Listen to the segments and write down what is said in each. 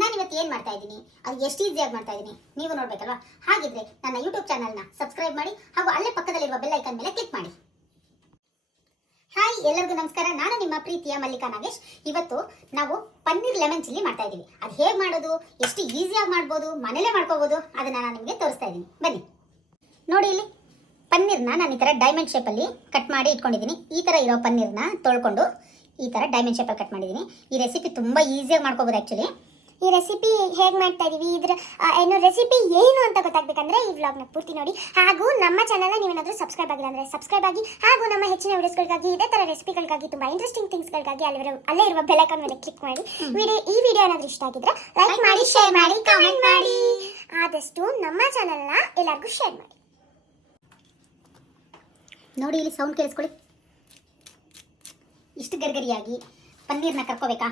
ನಾನು ಇವತ್ತು ಏನು ಮಾಡ್ತಾ ಇದ್ದೀನಿ, ಅದು ಎಷ್ಟು ಈಸಿಯಾಗಿ ಮಾಡ್ತಾ ಇದ್ದೀನಿ ನೀವು ನೋಡಬೇಕಲ್ವಾ. ಹಾಗಿದ್ರೆ ನನ್ನ ಯೂಟ್ಯೂಬ್ ಚಾನಲ್ನ ಸಬ್ಸ್ಕ್ರೈಬ್ ಮಾಡಿ ಹಾಗೂ ಅಲ್ಲೇ ಪಕ್ಕದಲ್ಲಿರುವ ಬೆಲ್ ಐಕಾನ್ ಮೇಲೆ ಕ್ಲಿಕ್ ಮಾಡಿ. ಹಾಯ್, ಎಲ್ಲರಿಗೂ ನಮಸ್ಕಾರ. ನಾನು ನಿಮ್ಮ ಪ್ರೀತಿಯ ಮಲ್ಲಿಕಾ ನಾಗೇಶ್. ಇವತ್ತು ನಾವು ಪನ್ನೀರ್ ಲೆಮನ್ ಚಿಲ್ಲಿ ಮಾಡ್ತಾ ಇದ್ದೀವಿ. ಅದು ಹೇಗೆ ಮಾಡೋದು, ಎಷ್ಟು ಈಸಿಯಾಗಿ ಮಾಡ್ಬೋದು, ಮನೇಲೇ ಮಾಡ್ಕೋಬೋದು, ಅದನ್ನು ನಾನು ನಿಮಗೆ ತೋರಿಸ್ತಾ ಇದ್ದೀನಿ. ಬನ್ನಿ ನೋಡಿ. ಇಲ್ಲಿ ಪನ್ನೀರ್ನ ನಾನು ಈ ಥರ ಡೈಮಂಡ್ ಶೇಪಲ್ಲಿ ಕಟ್ ಮಾಡಿ ಇಟ್ಕೊಂಡಿದ್ದೀನಿ. ಈ ಥರ ಇರೋ ಪನ್ನೀರ್ನ ತೊಳ್ಕೊಂಡು ಈ ಥರ ಡೈಮಂಡ್ ಶೇಪಲ್ಲಿ ಕಟ್ ಮಾಡಿದ್ದೀನಿ. ಈ ರೆಸಿಪಿ ತುಂಬ ಈಸಿಯಾಗಿ ಮಾಡ್ಕೋಬೋದು. ಆ್ಯಕ್ಚುಲಿ ಈ ರೆಸಿಪಿ ಹೇಗೆ ಮಾಡ್ತಾ ಇದೀವಿ, ಇದ್ರ ಏನು ರೆಸಿಪಿ ಏನು ಅಂತ ಗೊತ್ತಾಗಬೇಕಂದ್ರೆ ಈ ವ್ಲಾಗ್ನ ಪೂರ್ತಿ ನೋಡಿ. ಹಾಗೂ ನಮ್ಮ ಚಾನಲ್ನ ನೀವೇನಾದರೂ ಸಬ್ಸ್ಕ್ರೈಬ್ ಆಗಿಲ್ಲ ಅಂದರೆ ಸಬ್ಸ್ಕ್ರೈಬ್ ಆಗಿ. ಹಾಗೂ ನಮ್ಮ ಹೆಚ್ಚಿನ ವಿಡಿಯೋಸ್ಗಳಿಗಾಗಿ, ಇದೇ ಥರ ರೆಸಿಪಿಗಳಿಗಾಗಿ, ತುಂಬ ಇಂಟ್ರೆಸ್ಟಿಂಗ್ ಥಿಂಗ್ಸ್ಗಳಿಗಾಗಿ ಅಲ್ಲೇ ಇರುವ ಬೆಲ್ ಐಕಾನ್ ಮೇಲೆ ಕ್ಲಿಕ್ ಮಾಡಿ. ಈ ವಿಡಿಯೋ ಏನಾದರೂ ಇಷ್ಟ ಆಗಿದ್ರೆ ಲೈಕ್ ಮಾಡಿ, ಶೇರ್ ಮಾಡಿ, ಕಮೆಂಟ್ ಮಾಡಿ. ಆದಷ್ಟು ನಮ್ಮ ಚಾನಲ್ನ ಎಲ್ಲರಿಗೂ ಶೇರ್ ಮಾಡಿ. ನೋಡಿ, ಇಲ್ಲಿ ಸೌಂಡ್ ಕೇಳಿಸ್ಕೊಳ್ಳಿ. ಇಷ್ಟು ಗರಿಗರಿಯಾಗಿ ಪನ್ನೀರ್ನ ಕರ್ಕೋಬೇಕಾ?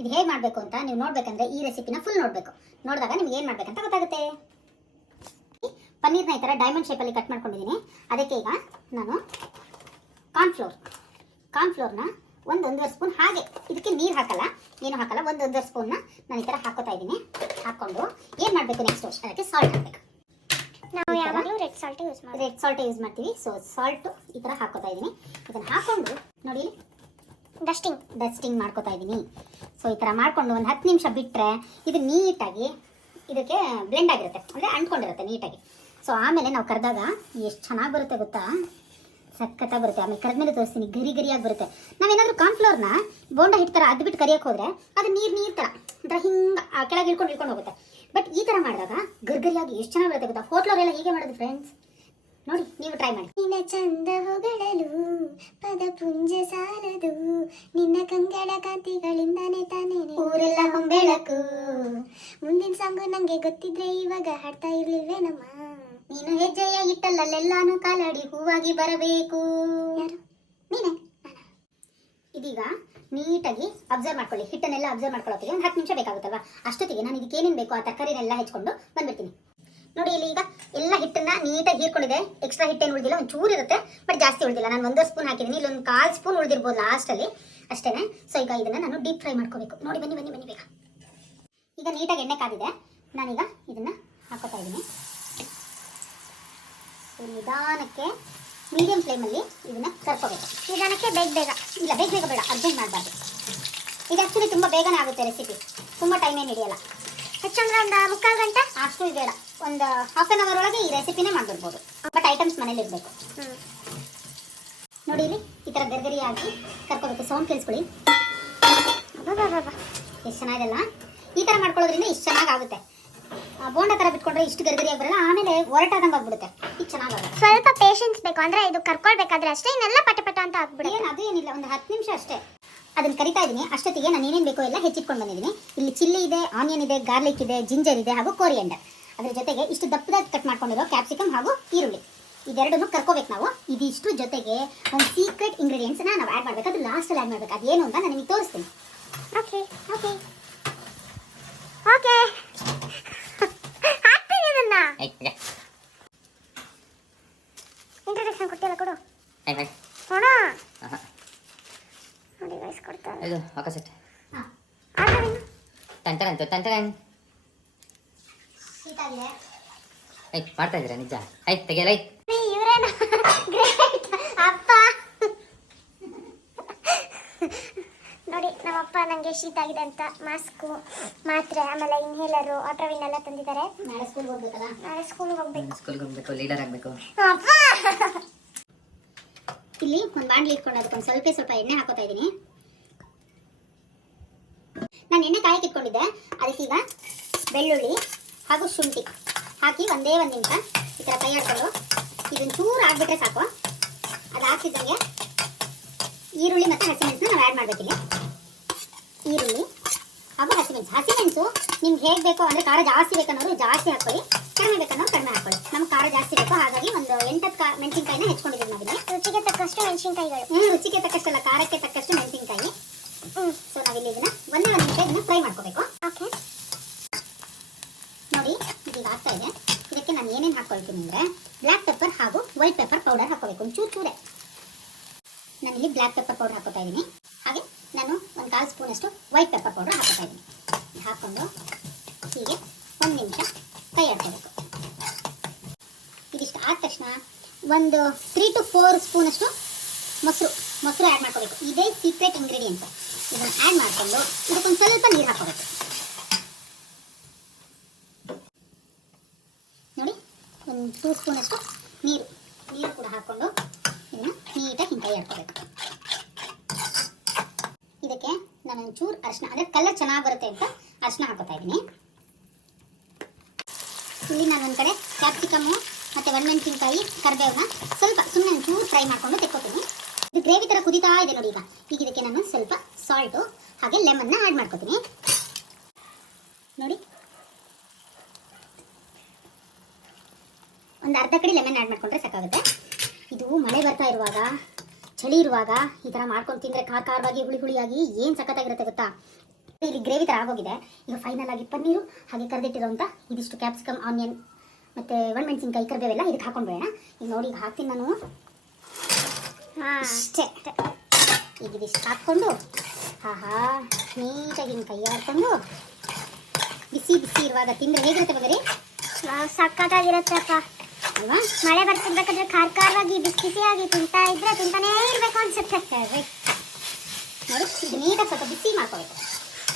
ಇದು ಹೇಗೆ ಮಾಡಬೇಕು ಅಂತ ನೀವು ನೋಡಬೇಕಂದ್ರೆ ಈ ರೆಸಿಪಿನ ಫುಲ್ ನೋಡಬೇಕು. ನೋಡಿದಾಗ ನಿಮ್ಗೆ ಏನು ಮಾಡಬೇಕಂತ ಗೊತ್ತಾಗುತ್ತೆ. ಪನ್ನೀರ್ನ ಈ ಥರ ಡೈಮಂಡ್ ಶೇಪಲ್ಲಿ ಕಟ್ ಮಾಡ್ಕೊಂಡಿದ್ದೀನಿ. ಅದಕ್ಕೆ ಈಗ ನಾನು ಕಾರ್ನ್ಫ್ಲೋರ್ನ ಒಂದೊಂದೂವರೆ ಸ್ಪೂನ್, ಹಾಗೆ ಇದಕ್ಕೆ ನೀರು ಹಾಕಲ್ಲ, ಏನು ಹಾಕಲ್ಲ, ಒಂದೊಂದೂವರೆ ಸ್ಪೂನ್ನ ನಾನು ಈ ಥರ ಹಾಕೋತಾ ಇದ್ದೀನಿ. ಹಾಕ್ಕೊಂಡು ಏನು ಮಾಡಬೇಕು ನೆಕ್ಸ್ಟ್, ಅದಕ್ಕೆ ಸಾಲ್ಟ್ ಹಾಕಬೇಕು. ನಾವು ಯಾವಾಗಲೂ ರೆಡ್ ಸಾಲ್ಟ್ ಯೂಸ್ ಮಾಡ್ತೀವಿ. ಸೊ ಸಾಲ್ಟು ಈ ಥರ ಹಾಕೋತಾ ಇದ್ದೀನಿ. ಇದನ್ನು ಹಾಕ್ಕೊಂಡು ನೋಡಿ ಡಸ್ಟಿಂಗ್ ಮಾಡ್ಕೋತಾ ಇದ್ದೀನಿ. ಸೊ ಈ ಥರ ಮಾಡಿಕೊಂಡು ಒಂದು 10 ನಿಮಿಷ ಬಿಟ್ಟರೆ ಇದು ನೀಟಾಗಿ ಇದಕ್ಕೆ ಬ್ಲೆಂಡ್ ಆಗಿರುತ್ತೆ, ಅಂದರೆ ಅಂಟ್ಕೊಂಡಿರುತ್ತೆ ನೀಟಾಗಿ. ಸೊ ಆಮೇಲೆ ನಾವು ಕರೆದಾಗ ಎಷ್ಟು ಚೆನ್ನಾಗಿ ಬರುತ್ತೆ ಗೊತ್ತಾ, ಸಖತ್ತಾಗಿ ಬರುತ್ತೆ. ಆಮೇಲೆ ಕರೆದ್ಮೇಲೆ ತೋರಿಸ್ತೀನಿ, ಗರಿಯಾಗಿ ಬರುತ್ತೆ. ನಾವೇನಾದರೂ ಕಾರ್ನ್ಫ್ಲೋರ್ನ ಬೋಂಡ ಹಿಟ್ಟು ಥರ ಅದ್ಬಿಟ್ಟು ಕರಿಯೋಕೆ ಹೋದರೆ ಅದು ನೀರು ಥರ ಒಂಥರ ಹಿಂಗೆ ಕೆಳಗೆ ಇಳ್ಕೊಂಡು ಹೋಗುತ್ತೆ. ಬಟ್ ಈ ಥರ ಮಾಡಿದಾಗ ಗರಿಯಾಗಿ ಎಷ್ಟು ಚೆನ್ನಾಗಿ ಬರುತ್ತೆ ಗೊತ್ತಾ. ಹೋಟ್ಲವರೆಲ್ಲ ಹೀಗೆ ಮಾಡೋದು ಫ್ರೆಂಡ್ಸ್. ನೋಡಿ, ನೀವು ಟ್ರೈ ಮಾಡಿ. ನಿನ್ನ ಚಂದ ಹೊಗಳಲು ಪದ ಪುಂಜ ಸಾಲದು, ನಿನ್ನ ಕಂಗಳ ಕಾಂತಿಗಳಿಂದಾನೆ ತಾನೇ ಊರೆಲ್ಲ ಹೊಂಬೆಳಕು. ಮುಂದಿನ ಸಾಂಗು ನಂಗೆ ಗೊತ್ತಿದ್ರೆ ಇವಾಗ ಹಾಡ್ತಾ ಇರ್ಲಿಲ್ವೇನಮ್ಮ. ನೀನು ಹೆಜ್ಜೆಯ ಇಟ್ಟಲ್ಲೆಲ್ಲಾನು ಕಾಲಾಡಿ ಹೂವಾಗಿ ಬರಬೇಕು. ಯಾರು? ನೀನೆ. ಇದೀಗ ನೀಟಾಗಿ ಅಬ್ಸರ್ವ್ ಮಾಡ್ಕೊಳ್ಳಿ. ಹಿಟ್ಟನ್ನೆಲ್ಲ ಅಬ್ಸರ್ವ್ ಮಾಡ್ಕೊಳ್ಳೋತ್ತಿಗೆ ಒಂದು 10 ನಿಮಿಷ ಬೇಕಾಗುತ್ತಲ್ವಾ. ಅಷ್ಟೊತ್ತಿಗೆ ನಾನು ಇದಕ್ಕೆ ಏನೇನು ಬೇಕು ಆ ತರಕಾರಿನೆಲ್ಲ ಹೆಚ್ಕೊಂಡು ಬಂದ್ಬಿಡ್ತೀನಿ. ನೋಡಿ, ಇಲ್ಲಿ ಈಗ ಎಲ್ಲ ಹಿಟ್ಟನ್ನ ನೀಟಾಗಿ ಹೀರ್ಕೊಂಡಿದೆ. ಎಕ್ಸ್ಟ್ರಾ ಹಿಟ್ಟೇನು ಉಳಿದಿಲ್ಲ, ಒಂದು ಚೂರು ಇರುತ್ತೆ, ಬಟ್ ಜಾಸ್ತಿ ಉಳಿದಿಲ್ಲ. ನಾನು 1 ಸ್ಪೂನ್ ಹಾಕಿದ್ದೀನಿ, ಇಲ್ಲೊಂದು 1/4 ಸ್ಪೂನ್ ಉಳಿದಿರ್ಬೋದು ಲಾಸ್ಟಲ್ಲಿ, ಅಷ್ಟೇ. ಸೊ ಈಗ ಇದನ್ನು ನಾನು ಡೀಪ್ ಫ್ರೈ ಮಾಡ್ಕೋಬೇಕು. ನೋಡಿ, ಬನ್ನಿ ಬೇಗ. ಈಗ ನೀಟಾಗಿ ಎಣ್ಣೆ ಕಾದಿದೆ, ನಾನೀಗ ಇದನ್ನು ಹಾಕೋತಾ ಇದ್ದೀನಿ. ಸೊ ನಿಧಾನಕ್ಕೆ ಮೀಡಿಯಂ ಫ್ಲೇಮಲ್ಲಿ ಇದನ್ನು ಕರ್ಕೋಬೇಕು. ನಿಧಾನಕ್ಕೆ ಬೇಗ ಇಲ್ಲ, ಬೇಗ ಬೇಡ, ಅರ್ಜೆಂಟ್ ಮಾಡಬಾರ್ದು. ಇದು ಆ್ಯಕ್ಚುಲಿ ತುಂಬ ಬೇಗನೆ ಆಗುತ್ತೆ ರೆಸಿಪಿ, ತುಂಬ ಟೈಮ್ ಏನು ಹಿಡಿಯಲ್ಲ. ಹೆಚ್ಚಂದ್ರೆ ಒಂದು 3/4 ಗಂಟೆ ಅಷ್ಟು ಬೇಡ, ಒಂದು ½ ಅವರ್ ಒಳಗೆ ಈ ರೆಸಿಪಿನೇ ಮಾಡಿಬಿಡ್ಬೋದು. ಬಟ್ ಐಟಮ್ಸ್ ಮನೇಲಿ ಇರಬೇಕು. ನೋಡಿ, ಇಲ್ಲಿ ಈ ಥರ ಗರಿಯಾಗಿ ಕರ್ಕೋಬೇಕು. ಸೌಂಡ್ ಕೇಳಿಸ್ಕೊಳ್ಳಿ, ಎಷ್ಟು ಚೆನ್ನಾಗಿದೆಲ್ಲ. ಈ ಥರ ಮಾಡ್ಕೊಳ್ಳೋದ್ರಿಂದ ಇಷ್ಟು ಚೆನ್ನಾಗಾಗುತ್ತೆ. ಬೋಂಡ ಥರ ಬಿಟ್ಕೊಂಡ್ರೆ ಇಷ್ಟು ಗರಿಯಾಗಿ ಬರಲ್ಲ, ಆಮೇಲೆ ಒರಟಾದಂಗೆ ಆಗ್ಬಿಡುತ್ತೆ. ಇದು ಚೆನ್ನಾಗಾಗುತ್ತೆ. ಸ್ವಲ್ಪ ಪೇಷನ್ಸ್ ಬೇಕು, ಅಂದರೆ ಇದು ಕರ್ಕೊಳ್ಬೇಕಾದ್ರೆ ಅಷ್ಟೇ, ಇನ್ನೆಲ್ಲ ಪಟ ಅಂತ ಆಗ್ಬಿಡುತ್ತೆ. ಏನು ಅದು ಏನಿಲ್ಲ, ಒಂದು 10 ನಿಮಿಷ ಅಷ್ಟೇ. ಅದನ್ನು ಕರಿತಾ ಇದ್ದೀನಿ. ಅಷ್ಟೊತ್ತಿಗೆ ನಾನು ಏನೇನು ಬೇಕೋ ಎಲ್ಲ ಹೆಚ್ಚಿಟ್ಕೊಂಡು ಬಂದಿದ್ದೀನಿ. ಇಲ್ಲಿ ಚಿಲ್ಲಿ ಇದೆ, ಆನಿಯನ್ ಇದೆ, ಗಾರ್ಲಿಕ್ ಇದೆ, ಜಿಂಜರ್ ಇದೆ, ಹಾಗೂ ಕೋರಿಯಂಡರ್. ಅದ್ರ ಜೊತೆಗೆ ಇಷ್ಟು ದಪ್ಪದಾಗಿ ಕಟ್ ಮಾಡ್ಕೊಂಡಿರೋ ಕ್ಯಾಪ್ಸಿಕಮ್ ಹಾಗೂ ಈರುಳ್ಳಿ, ಇದೆರಡನ್ನು ಕರ್ಕೋಬೇಕು ನಾವು. ಇದಿಷ್ಟು ಜೊತೆಗೆ ಒಂದು ಸೀಕ್ರೆಟ್ ಇಂಗ್ರೀಡಿಯೆಂಟ್ಸ್ನ ನಾವು ಆ್ಯಡ್ ಮಾಡಬೇಕು. ಅದು ಲಾಸ್ಟಲ್ಲಿ ಆ್ಯಡ್ ಮಾಡಬೇಕು. ಅದೇನು ಅಂತ ನಾನು ನಿಮಗೆ ತೋರಿಸ್ತೀನಿ. ಓಕೆ ಹಾಕ್ತೀನಿ ನನ್ನ ಇಂಟ್ರೊಡಕ್ಷನ್ ಕೊಟ್ಟಿಲ್ಲ, ಕೊಡು ಕೊಡ. ನೋಡಿ ಗೈಸ್, ಕೊಡ್ತಾರೆ. ಇದು ಆಕಾಶಟ್ ಹಾಂ, ಟಂಟನ್ ಶೀತಾಗಿದೆ. ಮಾಡ್ತಾ ಇದ್ದೀರಾ ನಿಜ? ತೆಗೆಯಲ್ಲ. ಇವರೇನ ಗ್ರೇಟ್ ಅಪ್ಪ. ನೋಡಿ, ನಮ್ಮಪ್ಪ ನನಗೆ ಶೀತ ಆಗಿದೆ ಅಂತ ಮಾಸ್ಕು, ಮಾತ್ರೆ, ಆಮೇಲೆ ಇನ್ಹೇಲರು, ಆಟ್ರವಿನ್ ಎಲ್ಲ ತಂದಿದ್ದಾರೆ. ನಾಳೆ ಸ್ಕೂಲ್ಗೆ ಹೋಗ್ಬೇಕಲ್ಲ, ನಾಳೆ ಸ್ಕೂಲ್ಗೆ ಹೋಗ್ಬೇಕು, ಲೀಡರ್ ಆಗಬೇಕು. ಅಪ್ಪ, ಇಲ್ಲಿ ಒಂದು ಬಾಂಡ್ಲಿ ಇಟ್ಕೊಂಡು ಅದಕ್ಕೊಂದು ಸ್ವಲ್ಪ ಎಣ್ಣೆ ಹಾಕೋತಾ ಇದ್ದೀನಿ. ನಾನು ಎಣ್ಣೆ ಕಾಯಕ್ಕೆ ಇಟ್ಕೊಂಡಿದ್ದೆ. ಅದಕ್ಕೀಗ ಬೆಳ್ಳುಳ್ಳಿ ಹಾಗೂ ಶುಂಠಿ ಹಾಕಿ ಒಂದೇ 1 ನಿಮಿಷ ಈ ಥರ ಕೈ ಆಡ್ಕೊಂಡು ಇದನ್ನು ಚೂರು ಆಗಿಬಿಟ್ರೆ ಸಾಕು. ಅದು ಹಾಕ್ತಿದ್ದಂಗೆ ಈರುಳ್ಳಿ ಮತ್ತು ಹಸಿಮೆಣಸನ್ನ ನಾವು ಆ್ಯಡ್ ಮಾಡಬೇಕಿಲ್ಲಿ. ಈರುಳ್ಳಿ ಹಾಗೂ ಹಸಿಮೆಣಸು ನಿಮ್ಗೆ ಹೇಗೆ ಬೇಕೋ, ಅಂದರೆ ಖಾರ ಜಾಸ್ತಿ ಬೇಕನ್ನೋರು ಜಾಸ್ತಿ ಹಾಕ್ಕೊಳ್ಳಿ, ಕಡಿಮೆ ಬೇಕನ್ನೋರು ಕಡಿಮೆ ಹಾಕ್ಕೊಳ್ಳಿ. ನಮ್ಗೆ ಖಾರ ಜಾಸ್ತಿ ಬೇಕು, ಹಾಗಾಗಿ ಒಂದು 8 ಮೆಣಸಿನ್ಕಾಯಿನ ಹೆಚ್ಕೊಂಡಿದ್ದೀವಿ ನಾವಿಲ್ಲಿ. ರುಚಿಗೆ ತಕ್ಕಷ್ಟು ಮೆಣಸಿನ್ಕಾಯಿಗಳು. ರುಚಿಗೆ ತಕ್ಕಷ್ಟಲ್ಲ, ಖಾರಕ್ಕೆ ತಕ್ಕಷ್ಟು ಮೆಣಸಿನ್ಕಾಯಿ. ಸೊ ನಾವಿಲ್ಲಿ ಇದನ್ನ ಒಂದೇ 1 ನಿಮಿಷ ಇದನ್ನ ಫ್ರೈ ಮಾಡ್ಕೋಬೇಕು. ಓಕೆ, ನೋಡಿ ಇದೀಗ ಆಗ್ತಾ ಇದೆ. ಇದಕ್ಕೆ ನಾನು ಏನೇನು ಹಾಕ್ಕೊಳ್ತೀನಿ ಅಂದರೆ ಬ್ಲ್ಯಾಕ್ ಪೆಪ್ಪರ್ ಹಾಗೂ ವೈಟ್ ಪೆಪ್ಪರ್ ಪೌಡರ್ ಹಾಕೋಬೇಕು, ಒಂದು ಚೂರೇ. ನಾನಿಲ್ಲಿ ಬ್ಲ್ಯಾಕ್ ಪೆಪ್ಪರ್ ಪೌಡರ್ ಹಾಕೋತಾ ಇದ್ದೀನಿ. ಹಾಗೆ ನಾನು ಒಂದು 1/4 ಸ್ಪೂನಷ್ಟು ವೈಟ್ ಪೆಪ್ಪರ್ ಪೌಡರ್ ಹಾಕೋತಾ ಇದ್ದೀನಿ. ಒಂದು 3 to 4 ಸ್ಪೂನಷ್ಟು ಮೊಸರು ಆ್ಯಡ್ ಮಾಡ್ಕೋಬೇಕು. ಇದೇ ಸೀಕ್ರೆಟ್ ಇಂಗ್ರೀಡಿಯೆಂಟ್. ಇದನ್ನು ಆ್ಯಡ್ ಮಾಡಿಕೊಂಡು ಇದಕ್ಕೊಂದು ಸ್ವಲ್ಪ ನೀರು ಹಾಕೋಬೇಕು. ನೋಡಿ, ಒಂದು 2 ಸ್ಪೂನಷ್ಟು ನೀರು ಕೂಡ ಹಾಕ್ಕೊಂಡು ಇದನ್ನು ನೀಟಾಗಿ ಹಿಂಗೆ ಕೈ ಹಾಕ್ಕೋಬೇಕು. ಇದಕ್ಕೆ ನಾನು ಒಂಚೂರು ಅರಿಶಿನ, ಅಂದರೆ ಕಲರ್ ಚೆನ್ನಾಗಿ ಬರುತ್ತೆ ಅಂತ ಅರಿಶಿನ ಹಾಕೋತಾ ಇದ್ದೀನಿ. ಇಲ್ಲಿ ನಾನು ಒಂದು ಕಡೆ ಕ್ಯಾಪ್ಸಿಕಮ್ಮು ಮತ್ತು ಒಣಮೆಣಸಿನ್ಕಾಯಿ ಕರಿಬೇವನ್ನ ಸ್ವಲ್ಪ ಸುಮ್ಮನೆ ಒಂಚೂರು ಫ್ರೈ ಮಾಡ್ಕೊಂಡು ತೆಕ್ಕೋತೀನಿ. ಇದು ಗ್ರೇವಿ ಥರ ಕುದೀತಾ ಇದೆ ನೋಡಿ. ಈಗ ಇದಕ್ಕೆ ನಾನು ಸ್ವಲ್ಪ ಸಾಲ್ಟು ಹಾಗೆ ಲೆಮನ್ನ ಆ್ಯಡ್ ಮಾಡ್ಕೋತೀನಿ. ನೋಡಿ, ಒಂದು ಅರ್ಧ ಕಡೆ ಲೆಮನ್ ಆ್ಯಡ್ ಮಾಡ್ಕೊಂಡ್ರೆ ಸಾಕಾಗುತ್ತೆ. ಇದು ಮಳೆ ಬರ್ತಾ ಇರುವಾಗ, ಚಳಿ ಇರುವಾಗ ಈ ಥರ ಮಾಡ್ಕೊಂಡು ತಿಂದರೆ ಖಾರವಾಗಿ ಹುಳಿಯಾಗಿ ಏನು ಸಖತ್ತಾಗಿರುತ್ತೆ ಗೊತ್ತಾ. ಇಲ್ಲಿ ಗ್ರೇವಿ ಥರ ಆಗೋಗಿದೆ. ಈಗ ಫೈನಲ್ ಆಗಿ ಪನ್ನೀರು ಹಾಗೆ ಕರೆದಿಟ್ಟಿರೋಂಥ ಇದಿಷ್ಟು ಕ್ಯಾಪ್ಸಿಕಮ್, ಆನಿಯನ್ ಮತ್ತು ಒಣಮೆಣಸಿನ್ಕಾಯಿ ಕರಿಬೇವೆಲ್ಲ ಇದಕ್ಕೆ ಹಾಕೊಂಡ್ಬೇಡ. ಈಗ ನೋಡಿ, ಈಗ ಹಾಕ್ತೀನಿ ನಾನು. ಅಷ್ಟೇ. ಈಗ ಇದಿಷ್ಟು ಹಾಕ್ಕೊಂಡು ನೀಟಾಗಿ ಹಿಂಗೆ ಕೈ ಹಾಕ್ಕೊಂಡು ಬಿಸಿ ಇರುವಾಗ ತಿಂದರೆ ಹೇಗಿರುತ್ತೆ ಬರೀ ಸಕ್ಕತ್ತಾಗಿರುತ್ತಪ್ಪ ಅಲ್ವಾ. ಮಳೆ ಬರ್ತಿರ್ಬೇಕಾದ್ರೆ ಖಾರವಾಗಿ ಬಿಸಿಯಾಗಿ ತಿಂತಾನೇ ಇರಬೇಕು ಅನ್ಸುತ್ತೆ. ನೋಡಿ, ಇದು ನೀಟಾಗಿ ಸ್ವಲ್ಪ ಬಿಸಿ ಮಾಡ್ಕೋಬೇಕು.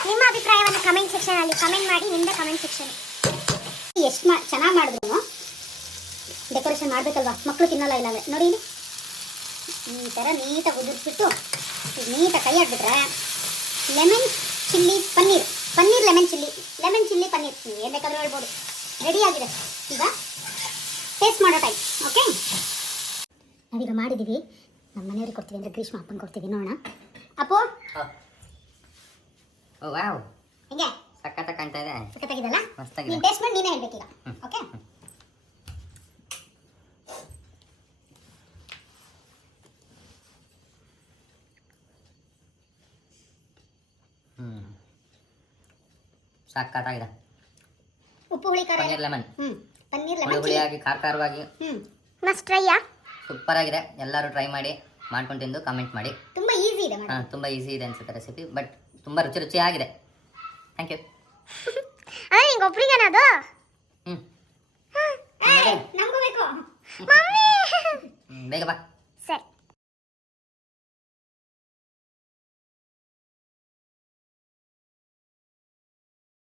ನಿಮ್ಮ ಅಭಿಪ್ರಾಯವನ್ನು ಕಮೆಂಟ್ ಸೆಕ್ಷನಲ್ಲಿ ಕಮೆಂಟ್ ಮಾಡಿ. ನಿಮ್ಮದೇ ಕಮೆಂಟ್ ಸೆಕ್ಷನ್. ಎಷ್ಟು ಚೆನ್ನಾಗಿ ಮಾಡಿದ್ರು ಡೆಕೋರೇಷನ್ ಮಾಡಬೇಕಲ್ವಾ, ಮಕ್ಕಳು ತಿನ್ನಲ್ಲ ಇಲ್ಲಾಂದರೆ. ನೋಡಿ, ಈ ಥರ ನೀಟಾಗಿ ಉದುರಿಸ್ಬಿಟ್ಟು ನೀಟಾಗಿ ಕೈ ಆಡ್ಬಿಟ್ರೆ lemon chilli paneer lemon chilli paneer ನೀವು ಏನು ಬೇಕಾದರೂ ಹೇಳ್ಬೋದು. ರೆಡಿ ಆಗಿದೆ. ಈಗ ಟೇಸ್ಟ್ ಮಾಡೋ ಟೈಮ್. ಓಕೆ, ನಾವೀಗ ಮಾಡಿದ್ದೀವಿ. ನಮ್ಮ ಮನೆಯವ್ರಿಗೆ ಕೊಡ್ತೀವಿ, ಅಂದರೆ ಗ್ರೀಷ್ಮ ಅಪ್ಪನ ಕೊಡ್ತೀವಿ. ನೋಡೋಣ. ಅಪ್ಪು, ಓ ವಾವ್, ಹೆಂಗೆ ಸಖತ್ತಾಗಿ ಕಾಣ್ತಾ ಇದೆ. ಸಖತ್ತಾಗಿದೆಲ್ಲ. ಮಸ್ತಾಗಿದೆ. ನೀನು ಟೇಸ್ಟ್ ಮಾಡಿ ನೀನೇ ಹೇಳ್ಬೇಕೀಗ. ಓಕೆ, ಸಖತ್ತಾಗಿದೆ. ಉಪ್ಪು ಹುಳಿ ಖಾರ ಪನ್ನೀರ್ ಲೆಮನ್, ಪನ್ನೀರ್ ಲೆಮನ್ ಹುಳಿಯಾಗಿ ಖಾರವಾಗಿ ಮಸ್ಟ್ ಟ್ರೈಯಾ? ಸೂಪರ್ ಆಗಿದೆ. ಎಲ್ಲರೂ ಟ್ರೈ ಮಾಡಿ, ಮಾಡ್ಕೊಂಡು ತಿಂದು ಕಮೆಂಟ್ ಮಾಡಿ. ತುಂಬಾ ಈಸಿ ಇದೆ ಮಾಡಿ. ತುಂಬ ಈಸಿ ಇದೆ ಅನ್ಸುತ್ತೆ ರೆಸಿಪಿ, ಬಟ್ ತುಂಬ ರುಚಿಯಾಗಿದೆ. Thank you. ಅದೇ ನಿಂಗೆ ಒಬ್ರಿಗೇನದು? ನಮಗೂ ಬೇಕು. ಬೇಗ ಬಾ. ಸರಿ.